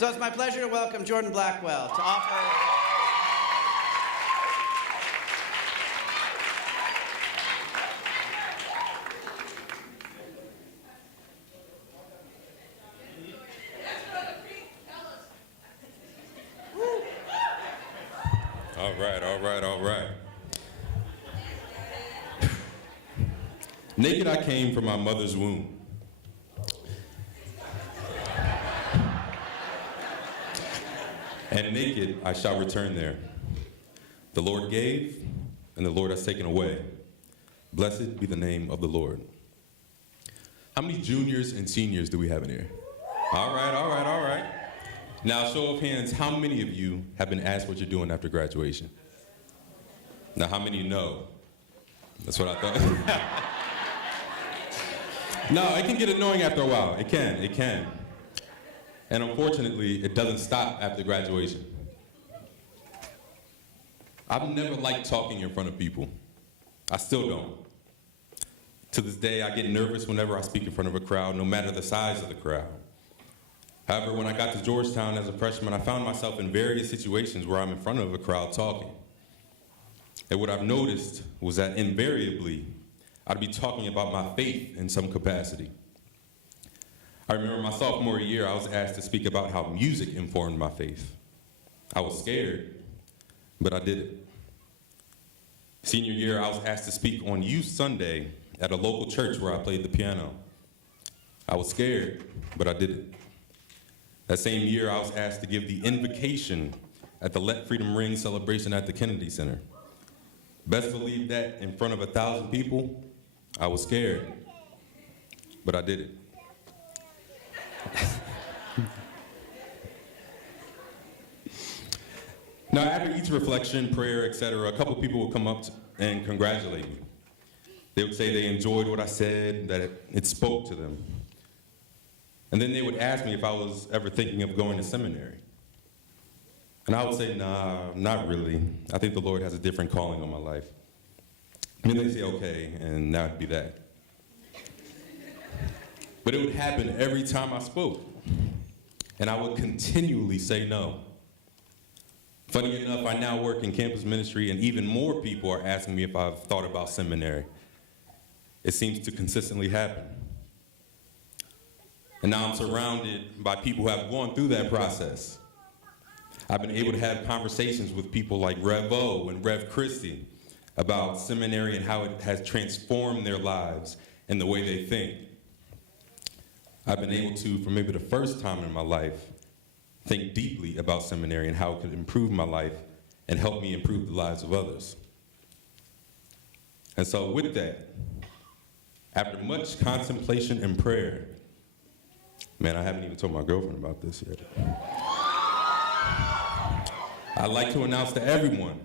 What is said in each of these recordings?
So it's my pleasure to welcome Jordan Blackwell to offer... All right. Naked I came from my mother's womb. And naked I shall return there. The Lord gave, and the Lord has taken away. Blessed be the name of the Lord. How many juniors and seniors do we have in here? All right. Now, show of hands, how many of you have been asked what you're doing after graduation? Now, how many know? That's what I thought. No, it can get annoying after a while. It can. And unfortunately, it doesn't stop after graduation. I've never liked talking in front of people. I still don't. To this day, I get nervous whenever I speak in front of a crowd, no matter the size of the crowd. However, when I got to Georgetown as a freshman, I found myself in various situations where I'm in front of a crowd talking. And what I've noticed was that invariably, I'd be talking about my faith in some capacity. I remember my sophomore year, I was asked to speak about how music informed my faith. I was scared, but I did it. Senior year, I was asked to speak on Youth Sunday at a local church where I played the piano. I was scared, but I did it. That same year, I was asked to give the invocation at the Let Freedom Ring celebration at the Kennedy Center. Best believe that in front of 1,000 people, I was scared, but I did it. Now, after each reflection, prayer, etc., a couple people would come up and congratulate me. They would say they enjoyed what I said, that it spoke to them. And then they would ask me if I was ever thinking of going to seminary. And I would say, nah, not really. I think the Lord has a different calling on my life. And then they'd say, okay, and that would be that. But it would happen every time I spoke. And I would continually say no. Funny enough, I now work in campus ministry, and even more people are asking me if I've thought about seminary. It seems to consistently happen. And now I'm surrounded by people who have gone through that process. I've been able to have conversations with people like Rev O and Rev Christie about seminary and how it has transformed their lives and the way they think. I've been able to, for maybe the first time in my life, think deeply about seminary and how it could improve my life and help me improve the lives of others. And so with that, after much contemplation and prayer, man, I haven't even told my girlfriend about this yet. I'd like to announce to everyone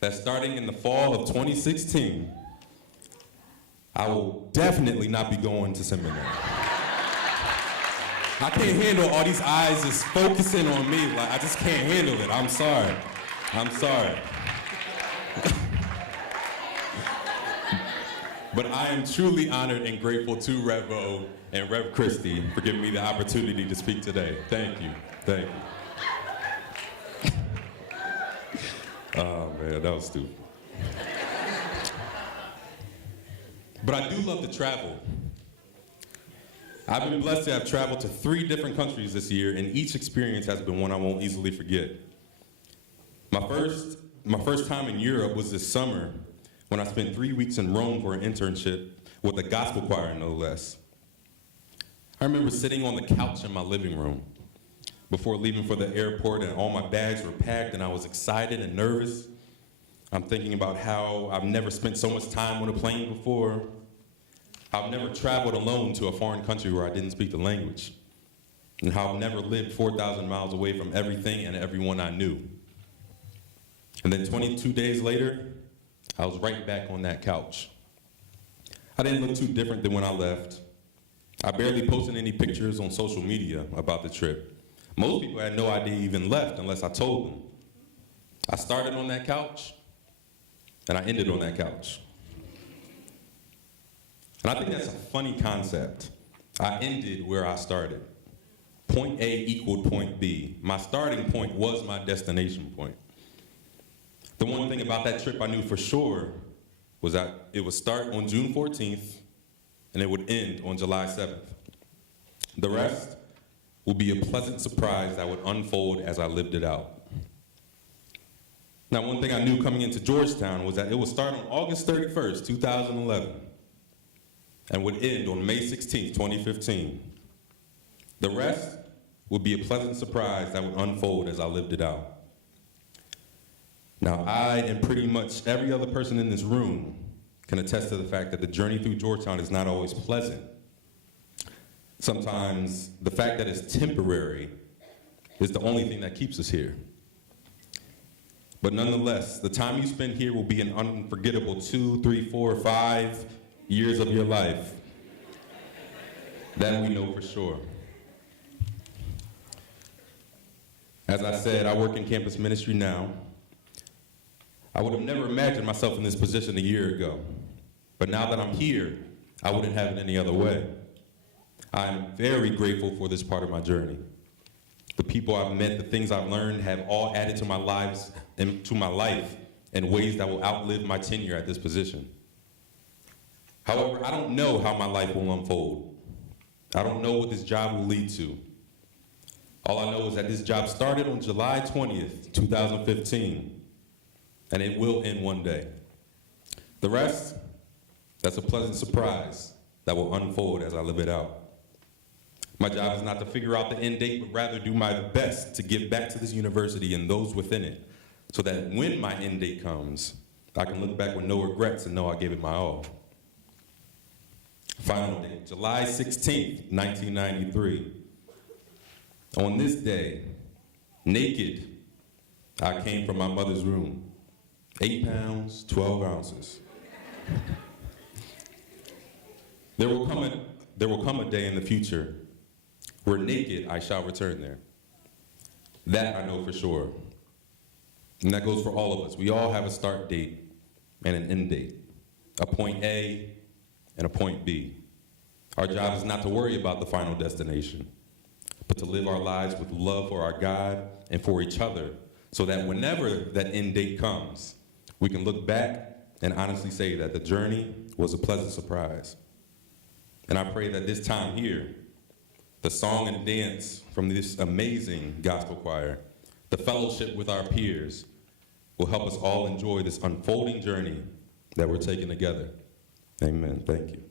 that starting in the fall of 2016, I will definitely not be going to seminary. I can't handle all these eyes just focusing on me. Like, I just can't handle it. I'm sorry. But I am truly honored and grateful to Rev O and Rev Christie for giving me the opportunity to speak today. Thank you. Oh man, that was stupid. But I do love to travel. I've been blessed to have traveled to 3 different countries this year, and each experience has been one I won't easily forget. My first time in Europe was this summer when I spent 3 weeks in Rome for an internship with a gospel choir, no less. I remember sitting on the couch in my living room before leaving for the airport, and all my bags were packed, and I was excited and nervous. I'm thinking about how I've never spent so much time on a plane before. I've never traveled alone to a foreign country where I didn't speak the language, and how I've never lived 4,000 miles away from everything and everyone I knew. And then 22 days later, I was right back on that couch. I didn't look too different than when I left. I barely posted any pictures on social media about the trip. Most people had no idea I even left unless I told them. I started on that couch, and I ended on that couch. And I think that's a funny concept. I ended where I started. point A equaled point B. My starting point was my destination point. The one thing about that trip I knew for sure was that it would start on June 14th and it would end on July 7th. The rest would be a pleasant surprise that would unfold as I lived it out. Now, one thing I knew coming into Georgetown was that it would start on August 31st, 2011, and would end on May 16th, 2015. The rest would be a pleasant surprise that would unfold as I lived it out. Now, I and pretty much every other person in this room can attest to the fact that the journey through Georgetown is not always pleasant. Sometimes the fact that it's temporary is the only thing that keeps us here. But nonetheless, the time you spend here will be an unforgettable 2, 3, 4, 5 years of your life. That we know for sure. As I said, I work in campus ministry now. I would have never imagined myself in this position a year ago. But now that I'm here, I wouldn't have it any other way. I'm very grateful for this part of my journey. The people I've met, the things I've learned have all added to my life in ways that will outlive my tenure at this position. However, I don't know how my life will unfold. I don't know what this job will lead to. All I know is that this job started on July 20th, 2015, and it will end one day. The rest, that's a pleasant surprise that will unfold as I live it out. My job is not to figure out the end date, but rather do my best to give back to this university and those within it, so that when my end date comes, I can look back with no regrets and know I gave it my all. Final date, July 16th, 1993. On this day, naked, I came from my mother's room. 8 pounds, 12 ounces. There will come a day in the future where naked I shall return there. That I know for sure. And that goes for all of us. We all have a start date and an end date, a point A and a point B. Our job is not to worry about the final destination, but to live our lives with love for our God and for each other, so that whenever that end date comes, we can look back and honestly say that the journey was a pleasant surprise. And I pray that this time here, the song and dance from this amazing gospel choir, the fellowship with our peers, will help us all enjoy this unfolding journey that we're taking together. Amen. Thank you.